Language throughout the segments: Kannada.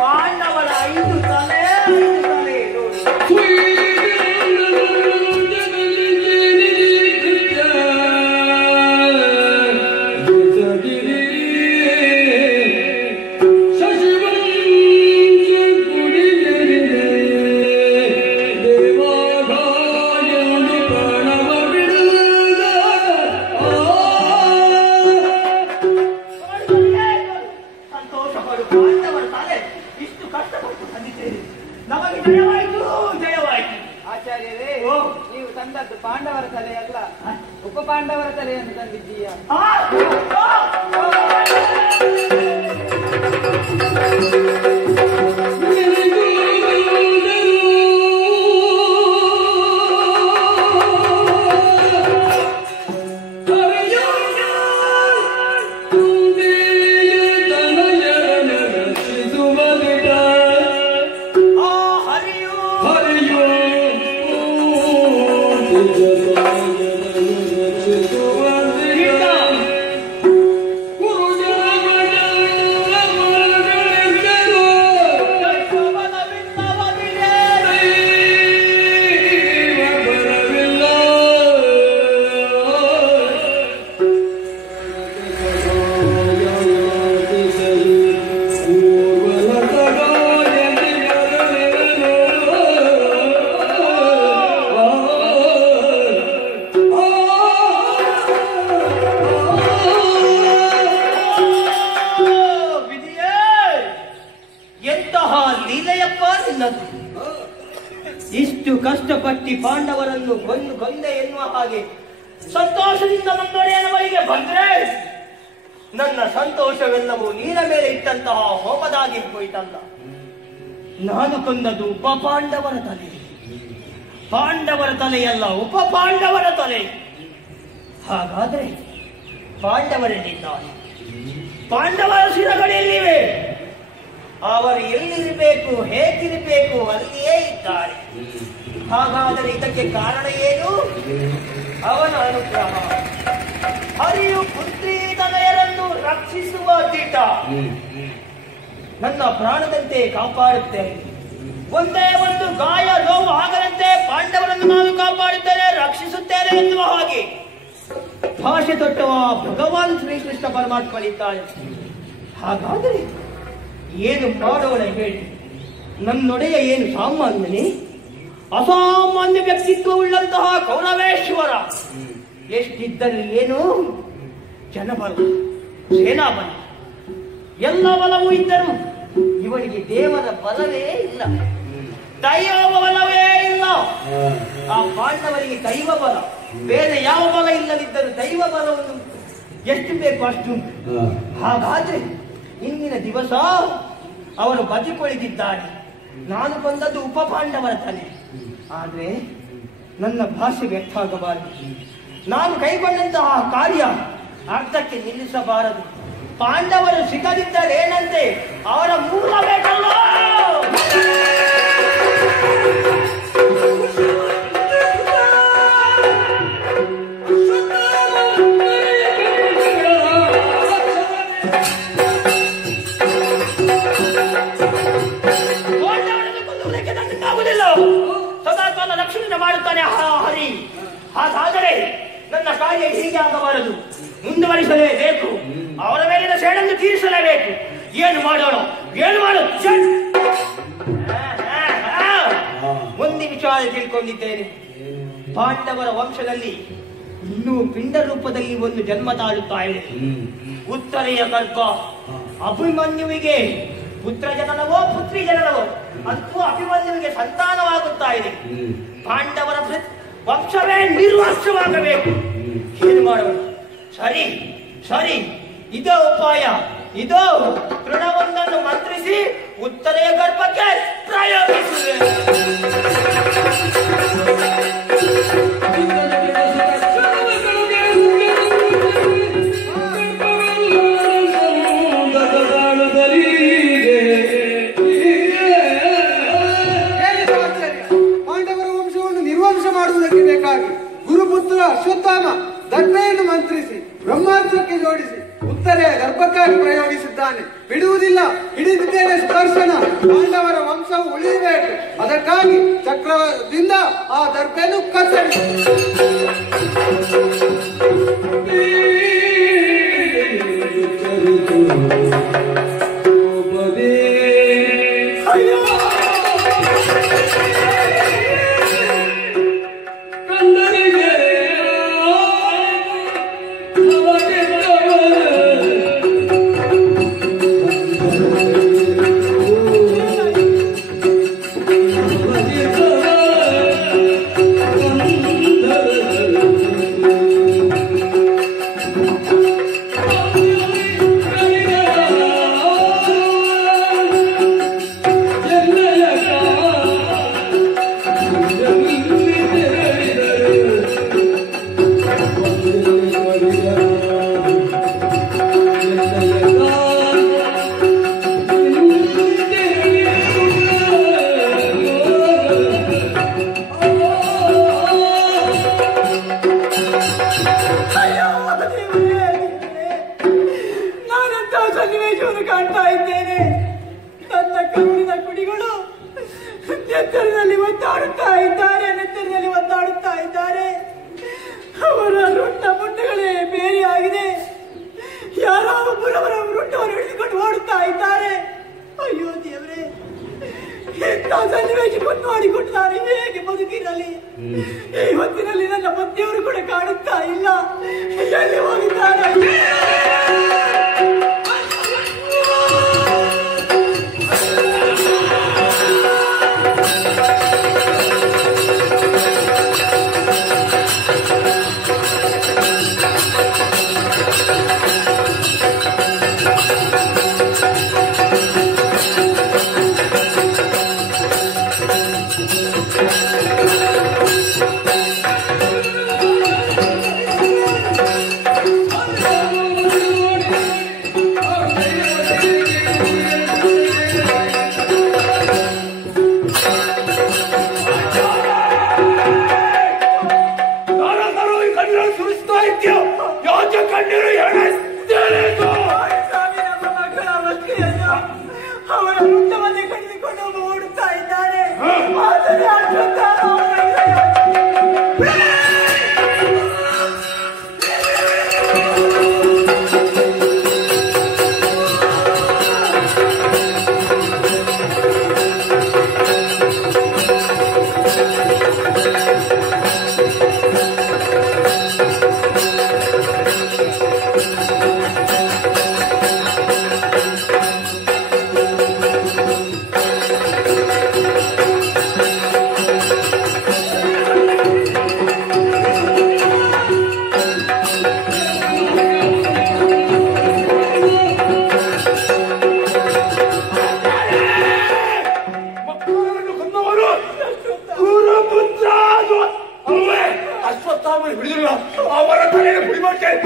ಪಾಂಡವರ 5 ತಲೆ ಪಾಂಡವರ ತಲೆ ಅಲ್ಲ, ಉಪ ಪಾಂಡವರ ತಲೆಯನ್ನು ತಂದಿದ್ದೀಯಾ? ಇಷ್ಟು ಕಷ್ಟಪಟ್ಟು ಪಾಂಡವರನ್ನು ಕೊಂದೆ ಎನ್ನುವ ಹಾಗೆ ಸಂತೋಷದಿಂದ ನನ್ನೊಡೆಯನ ಬಳಿಗೆ ಬಂದ್ರೆ ನನ್ನ ಸಂತೋಷವೆಲ್ಲವೂ ನೀನ ಮೇಲೆ ಇಟ್ಟಂತಹ ಹೋಮದಾಗಿ ಹೋಯಿತಲ್ಲ. ನಾನು ಕೊಂದದು ಉಪ ಪಾಂಡವರ ತಲೆ, ಪಾಂಡವರ ತಲೆಯಲ್ಲ, ಉಪ ಪಾಂಡವರ ತಲೆ. ಹಾಗಾದ್ರೆ ಪಾಂಡವರೆಲ್ಲಿದ್ದಾರೆ? ಪಾಂಡವರ ಶಿರಗಳೆಲ್ಲಿವೆ? ಅವರು ಎಲ್ಲಿರಬೇಕು, ಹೇಗಿರಬೇಕು, ಅಲ್ಲಿಯೇ ಇದ್ದಾರೆ. ಹಾಗಾದರೆ ಇದಕ್ಕೆ ಕಾರಣ ಏನು? ಅವನ ಅನುಗ್ರಹ. ಹರಿಯು ಪುತ್ರಿ ತನಯರನ್ನು ರಕ್ಷಿಸುವ ದಿಟ. ನನ್ನ ಪ್ರಾಣದಂತೆ ಕಾಪಾಡುತ್ತೇನೆ. ಒಂದೇ ಒಂದು ಗಾಯ ನೋವು ಆಗದಂತೆ ಪಾಂಡವರನ್ನು ನಾನು ಕಾಪಾಡುತ್ತೇನೆ, ರಕ್ಷಿಸುತ್ತೇನೆ ಎನ್ನುವ ಹಾಗೆ ಭಾಷೆ ತೊಟ್ಟವ ಭಗವಾನ್ ಶ್ರೀಕೃಷ್ಣ ಪರಮಾತ್ಮನಿದ್ದಾನೆ. ಹಾಗಾದರೆ ಏನು ಮಾಡೋಣ ಹೇಳಿ? ನನ್ನೊಡೆಯ ಏನು ಸಾಮಾನ್ಯನೇ? ಅಸಾಮಾನ್ಯ ವ್ಯಕ್ತಿತ್ವವುಳ್ಳಂತಹ ಕೌರವೇಶ್ವರ. ಎಷ್ಟಿದ್ದಲ್ಲಿ ಏನು? ಜನಬಲ, ಸೇನಾಬಲ, ಎಲ್ಲ ಬಲವೂ ಇದ್ದರು ಇವನಿಗೆ ದೇವರ ಬಲವೇ ಇಲ್ಲ, ದೈವ ಬಲವೇ ಇಲ್ಲ. ಆ ಪಾಂಡವರಿಗೆ ದೈವ ಬಲ, ಬೇರೆ ಯಾವ ಬಲ ಇಲ್ಲದಿದ್ದರೂ ದೈವ ಬಲವನ್ನು ಎಷ್ಟು ಬೇಕು ಅಷ್ಟು. ಹಾಗಾದ್ರೆ ಇಂದಿನ ದಿವಸ ಅವನು ಬದುಕೊಳಿದಿದ್ದಾನೆ. ನಾನು ಬಂದದ್ದು ಉಪ ಪಾಂಡವರ ತಲೆ. ಆದ್ರೆ ನನ್ನ ಭಾಷೆ ವ್ಯರ್ಥ ಆಗಬಾರದು. ನಾನು ಕೈಗೊಂಡಂತಹ ಕಾರ್ಯ ಅರ್ಧಕ್ಕೆ ನಿಲ್ಲಿಸಬಾರದು. ಪಾಂಡವರು ಸಿಗದಿದ್ದರೆ ಏನಂತೆ? ಅವರ ಮೂಲ ಬೇಕಲ್ಲ. ಸದಾಕಾಲ ರಕ್ಷಣೆ ಮಾಡುತ್ತಾನೆ ಹರಿ. ಹಾಗಾದರೆ ನನ್ನ ಕಾರ್ಯ ಹೀಗೆ ಆಗಬಾರದು, ಮುಂದುವರಿಸಲೇಬೇಕು. ಅವರ ಮೇಲಿನ ಸೇಡನ್ನು ತೀರಿಸಲೇಬೇಕು. ಏನು ಮಾಡೋಣ? ಏನು ಮಾಡು? ಒಂದು ವಿಚಾರ ತಿಳ್ಕೊಂಡಿದ್ದೇನೆ. ಪಾಂಡವರ ವಂಶದಲ್ಲಿ ಇನ್ನೂ ಪಿಂಡ ರೂಪದಲ್ಲಿ ಒಂದು ಜನ್ಮ ತಾಳುತ್ತಾ ಇದೆ. ಉತ್ತರೆಯ ಗರ್ಭ ಅಭಿಮನ್ಯುವಿಗೆ ಪುತ್ರ ಜನನವೋ ಪುತ್ರಿ ಜನನವೋ ಅಂತೂ ಅಭಿಮನ್ಯುವಿಗೆ ಸಂತಾನವಾಗುತ್ತಾ ಇದೆ. ಪಾಂಡವರ ವಂಶವೇ ನಿರ್ವಾಸವಾಗಬೇಕು. ಏನು ಮಾಡೋಣ? ಸರಿ ಸರಿ, ಇದೋ ಉಪಾಯ. ಇದೋ ತೃಣವೊಂದನ್ನು ಮಂತ್ರಿಸಿ ಉತ್ತರೆಯ ಗರ್ಭಕ್ಕೆ ಪ್ರಯೋಗಿಸಿದೆ. ಪಾಂಡವರ ವಂಶವನ್ನು ನಿರ್ವಂಶ ಮಾಡುವುದಕ್ಕೆ ಬೇಕಾಗಿ ಗುರುಪುತ್ರ ಅಶ್ವತ್ಥಾಮ ದರ್ಭೆಯನ್ನು ಮಂತ್ರಿಸಿ ಬ್ರಹ್ಮಾಸ್ತ್ರಕ್ಕೆ ಜೋಡಿಸಿ ಉತ್ತರೆಯ ಗರ್ಭಕ್ಕಾಗಿ ಪ್ರಯೋಗಿಸಿದ್ದಾನೆ. ಬಿಡುವುದಿಲ್ಲ, ಹಿಡಿದಿದ್ದೇನೆ ಸುದರ್ಶನ. ಪಾಂಡವರ ವಂಶವು ಉಳಿಯಬೇಕು. ಅದಕ್ಕಾಗಿ ಚಕ್ರದಿಂದ ಆ ದರ್ಬೆಯನ್ನು ಕತ್ತರಿಸಿ ಕಾಣ್ತಾ ಇದ್ದೇನೆ. ನನ್ನ ಕರುಳಿನ ಕುಡಿಗಳು ನೆತ್ತರಿನಲ್ಲಿ ಒದ್ದಾಡುತ್ತಾ ಇದ್ದಾರೆ. ಅವರ ರುಂಡ ಮುಂಡಗಳೇ ಬೇರೆಯಾಗಿದೆ. ಯಾರೋ ಒಬ್ಬರವರ ರುಂಡವನ್ನು ಹಿಡಿದುಕೊಂಡು ಓಡುತ್ತಾ ಇದ್ದಾರೆ. ಅಯ್ಯೋ ದೇವರೇ, ಎಂತ ಸನ್ನಿವೇಶವನ್ನು ಮಾಡಿಕೊಂಡು ನಾನು ಹೇಗೆ ಬದುಕಿರಲಿ? ಈ ಹೊತ್ತಿನಲ್ಲಿ ನನ್ನ ಪತಿಯವರು ಕೂಡ ಕಾಣುತ್ತಾ ಇಲ್ಲ. ಎಲ್ಲಿ ಹೋಗಿದ್ದಾರೆ? ಅವರ ಮುಟ್ಟವನ್ನೇ ಕಡಿದುಕೊಂಡು ಓಡುತ್ತಾ ಇದ್ದಾರೆ. ಅಶ್ವತ್ಥಾಮನ ಹಿಡಿದಿಲ್ಲ, ಅವರ ತಲೆಯನ್ನು ಪುಡಿ ಮಾಡ್ತೇನೆ.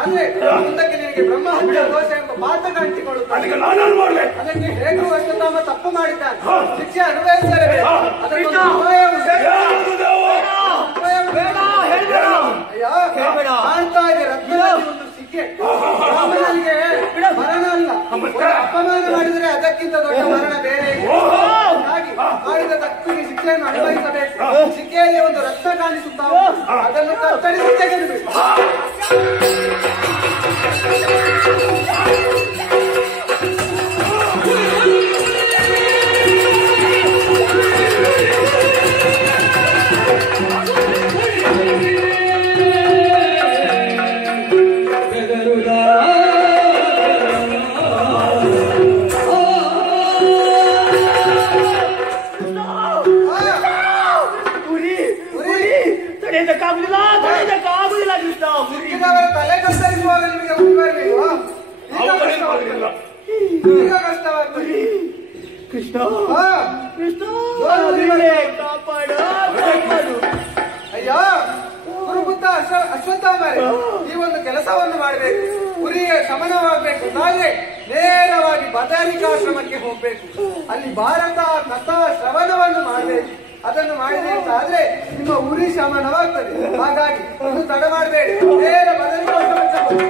ಆದ್ರೆ ಮುಂದಕ್ಕೆ ನಿನಗೆ ಬ್ರಹ್ಮಹತ್ಯ ದೋಷ ಎಂಬ ಪಾತಕ ಅಂಟಿಕೊಳ್ಳುತ್ತದೆ. ಅದಕ್ಕೆ ನಾನೇನು ಮಾಡ್ಬೇಕು? ಅದಕ್ಕೆ ಹೇಗೂ ಅಶ್ವತ್ಥಾಮ ತಪ್ಪು ಮಾಡಿದ್ದಾನೆ, ಶಿಕ್ಷೆ ಅನುಭವಿಸಲೇಬೇಕು. ಅದಕ್ಕೊಂದು ಉಪಾಯ ಉಂಟು. ಅಯ್ಯ ಕಾಣ್ತಾ ಇದೆ ರತ್ನದಲ್ಲಿ ಒಂದು ಸಿಕ್ಕೆ. ರಾಮನಿಗೆ ಮರಣ ಅಲ್ಲ, ಅಪಮಾನ ಮಾಡಿದರೆ ಅದಕ್ಕಿಂತ ದೊಡ್ಡ ಮರಣ ಬೇರೆ ಇಲ್ಲ. ಹಾಗಾಗಿ ಮಾಡಿದ ತಪ್ಪಿಗೆ ಶಿಕ್ಷೆಯನ್ನು ಅನುಭವಿಸಬೇಕು. ಸಿಕ್ಕೆಯಲ್ಲಿ ಒಂದು ರತ್ನ ಕಾಣಿಸುತ್ತಾ ಅದನ್ನು ಕತ್ತರಿಸಿ ತೆಗೆದುಬೇಕು. ತಡೆಯಕ್ಕಾಗುದಿಲ್ಲ ಕೃಷ್ಣ. ತಲೆ ಕತ್ತರಿಸುವಾಗ ನಿಮಗೆ ಉಪಕಾರವಿಲ್ವಾ? ಈಗ ಕಷ್ಟವಾಗ್ತದೆ ಕೃಷ್ಣ. ಹಾ. ಕೃಷ್ಣ ಕಾಪಾಡು. ಅಯ್ಯ ಗುರುಬುದ್ಧ ಅಶ್ವತ್ಥಾಮರೇ, ಈ ಒಂದು ಕೆಲಸವನ್ನು ಮಾಡಬೇಕು. ಉರಿಗೆ ಶಮನವಾಗಬೇಕು ಆದ್ರೆ ನೇರವಾಗಿ ಬದರಿಕಾಶ್ರಮಕ್ಕೆ ಹೋಗ್ಬೇಕು. ಅಲ್ಲಿ ಭಾರತ ಕಥಾ ಶ್ರವಣವನ್ನು ಮಾಡಬೇಕು. ಅದನ್ನು ಮಾಡಿದೆ ಅಂತ ಆದ್ರೆ ನಿಮ್ಮ ಉರಿ ಶಮನವಾಗ್ತದೆ. ಹಾಗಾಗಿ ತಡ ಮಾಡಬೇಡಿ, ನೇರ ಬದರಿಕಾಶ್ರಮಕ್ಕೆ ಹೋಗಿ.